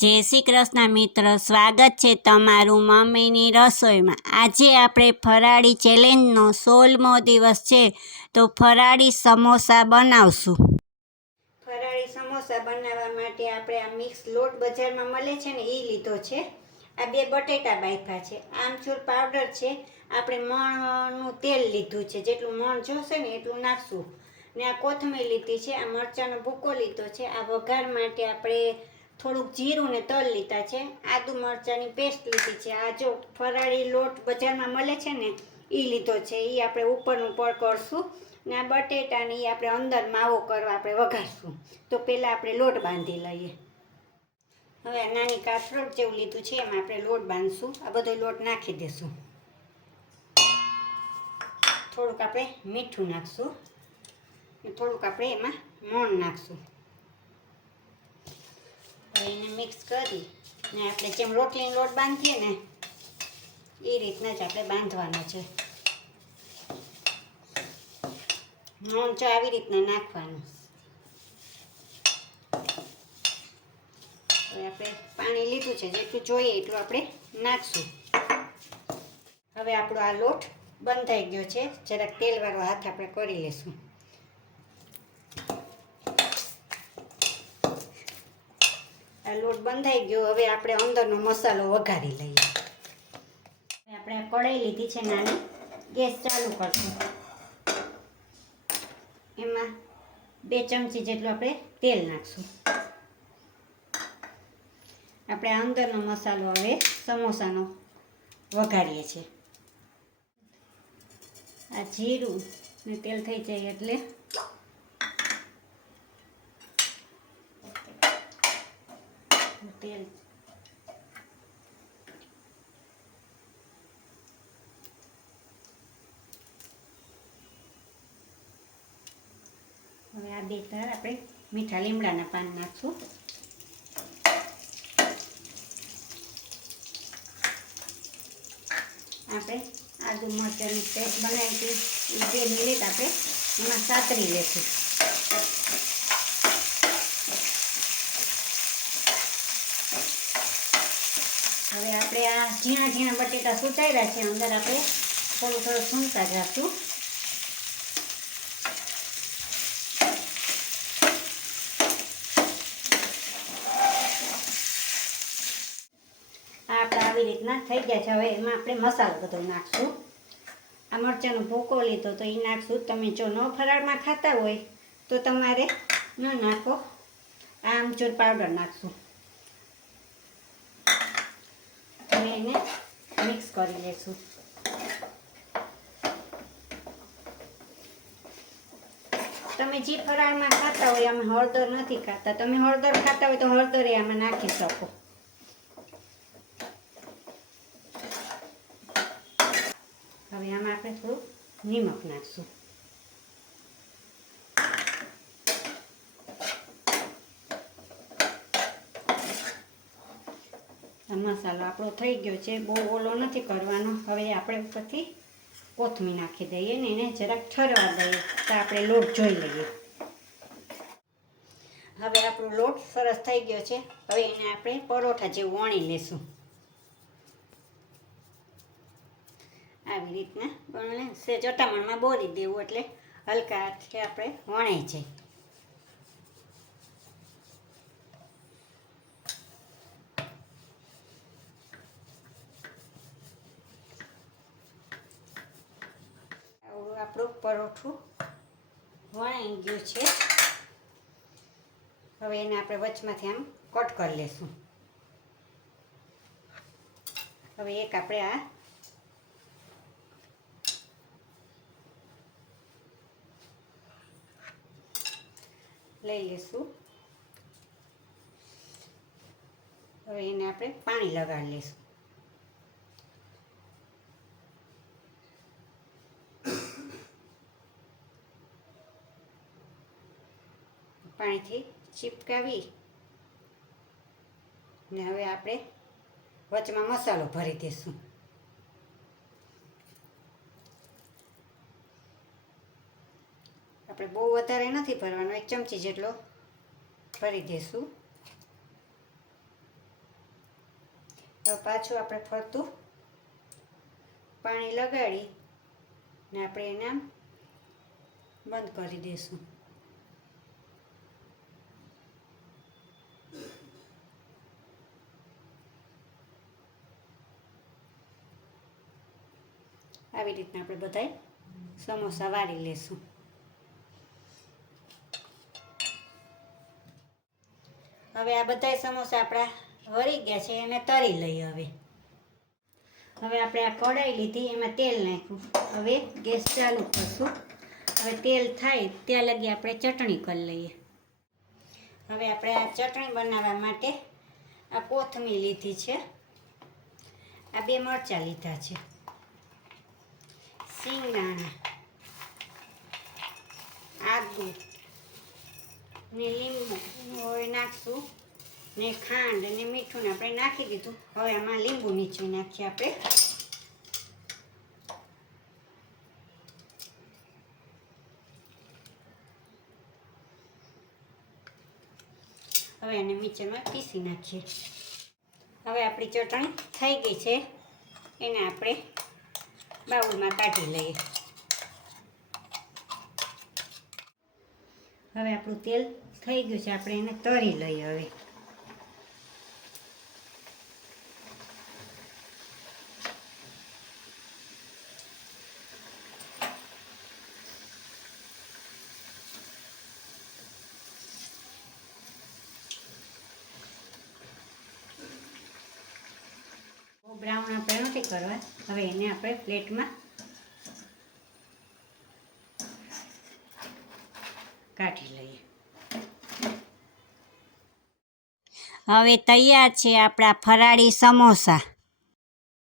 જય શ્રી કૃષ્ણ મિત્રો, સ્વાગત છે તમારું મમ્મીની રસોઈમાં। આજે આપણે ફરાળી ચેલેન્જનો 16મો દિવસ છે, તો ફરાળી સમોસા બનાવશું। ફરાળી સમોસા બનાવવા માટે આપણે આ મિક્સ લોટ બજારમાં મળે છે ને એ લીધો છે। આ 2 બટેટા બાફ્યા છે, આમચૂર પાવડર છે, આપણે મણનું તેલ લીધું છે, જેટલું મણ જોશે ને એટલું નાખશું ને આ કોથમીર લીધી છે, આ મરચાંનો ભૂકો લીધો છે, આ વઘાર માટે આપણે થોડુંક જીરું ને તલ લીધા છે, આદુ મરચાંની પેસ્ટ લીધી છે। આ જો ફરાળી લોટ બજારમાં મળે છે ને એ લીધો છે, એ આપણે ઉપરનું પર કરશું ને આ બટેટાને એ આપણે અંદર માવો કરવા આપણે વઘારશું। તો પહેલાં આપણે લોટ બાંધી લઈએ। હવે આ નાની કાથરોટ જેવું લીધું છે, એમાં આપણે લોટ બાંધશું। આ બધો લોટ નાખી દઈશું। થોડુંક આપણે મીઠું નાખશું ને થોડુંક આપણે એમાં મોણ નાખશું। એને મિક્સ કરી ને આપણે જેમ રોટલીનો લોટ બાંધીએ ને એ રીતના જ આપણે બાંધવાનો છે। મોણ જો આવી રીતના નાખવાનું। હવે આપણે પાણી લીધું છે, જેટલું જોઈએ એટલું આપણે નાખશું। હવે આપણો આ લોટ બંધાઈ ગયો છે, જરાક તેલવાળો હાથ આપણે કરી લઈશું। આ લોટ બંધાઈ ગયો, હવે આપણે અંદરનો મસાલો વઘારી લઈએ। આપણે કઢાઈ લીધી છે નાની, ગેસ ચાલુ કરશું। એમાં 2 ચમચી જેટલું આપણે તેલ નાખશું। આપણે અંદરનો મસાલો હવે સમોસાનો વઘારીએ છીએ। આ જીરું ને તેલ થઈ જાય એટલે તેલ હવે આ 2 તાર આપણે મીઠા લીમડાના પાન નાખશું। આપણે આદુ મરચાંની પેસ્ટ બનાવી હતી એ 2 મિનિટ આપણે એમાં સાતરી લેશું। હવે આપણે આ ઝીણા ઝીણા બટેટા સુધાર્યા છે, અંદર આપણે થોડું સૂંઘતા જશું। આપણે આવી રીતના થઈ ગયા છે। હવે એમાં આપણે મસાલો બધો નાખશું। આ મરચાંનો ભૂકો લીધો તો એ નાખશું। તમે જો ન ફરાળમાં ખાતા હોય તો તમારે ન નાખો। આ આમચૂર પાવડર નાખશું। હવે એને મિક્સ કરી લઈશું। તમે જે ફરાળમાં ખાતા હોય, અમે હળદર નથી ખાતા, તમે હળદર ખાતા હોય તો હળદર આમાં નાખી શકો। હવે આમાં આપણે થોડું નિમક નાખશું। આ મસાલો આપણો થઈ ગયો છે, બહુ ઓલો નથી કરવાનો। હવે આપણે ઉપરથી કોથમીર નાખી દઈએ ને એને જરાક ઠરવા દઈએ તો આપણે લોટ જોઈ લઈએ। હવે આપણો લોટ સરસ થઈ ગયો છે, હવે એને આપણે પરોઠા જેવું વણી લેશું। આવી રીતના પણ સેજ ચટામણમાં બોરી દેવું એટલે હલકા હાથે આપણે વણાઈ જાય। આવું આપણું પરોઠું વણાઈ ગયું છે। હવે એને આપણે વચમાંથી આમ કટ કરી લેશું। હવે એક આપણે આ લઈ લઈશું। હવે એને આપણે પાણી લગાડી લઈશું। પાણીથી ચીપકાવી ને હવે આપણે વચમાં મસાલો ભરી દઈશું। આપણે બહુ વધારે નથી ભરવાનો, 1 ચમચી જેટલો ભરી દઈશું। હવે પાછું આપણે ફરતું પાણી લગાડી ને આપણે એને આમ બંધ કરી દઈશું. આવી રીતના આપણે બધાય સમોસા વાળી લેશું. હવે આ બધાય સમોસા આપણા વળી ગયા છે, એને તળી લઈએ. હવે આપણે આ કઢાઈ લીધી, એમાં તેલ નાખ્યું. હવે ગેસ ચાલુ કરશું. હવે તેલ થાય ત્યાં લગી આપણે ચટણી કરી લઈએ. હવે આપણે આ ચટણી બનાવવા માટે આ કોથમીર લીધી છે, આ 2 મરચાં લીધા છે, સિંગદાણા, આદુ ને લીંબુ હવે નાખશું ને ખાંડ ને મીઠું ને આપણે નાખી દીધું. હવે આમાં લીંબુ નીચવી નાખીએ આપણે. હવે એને મિક્સરમાં પીસી નાખીએ. હવે આપણી ચટણી થઈ ગઈ છે, એને આપણે બાઉલમાં કાઢી લઈએ. હવે આપણું તેલ થઈ ગયું છે, આપણે એને તળી લઈએ. હવે બ્રાઉન આપણે નથી કરવા. હવે એને આપણે પ્લેટમાં કાઢી લઈએ. હવે તૈયાર છે આપણા ફરાળી સમોસા.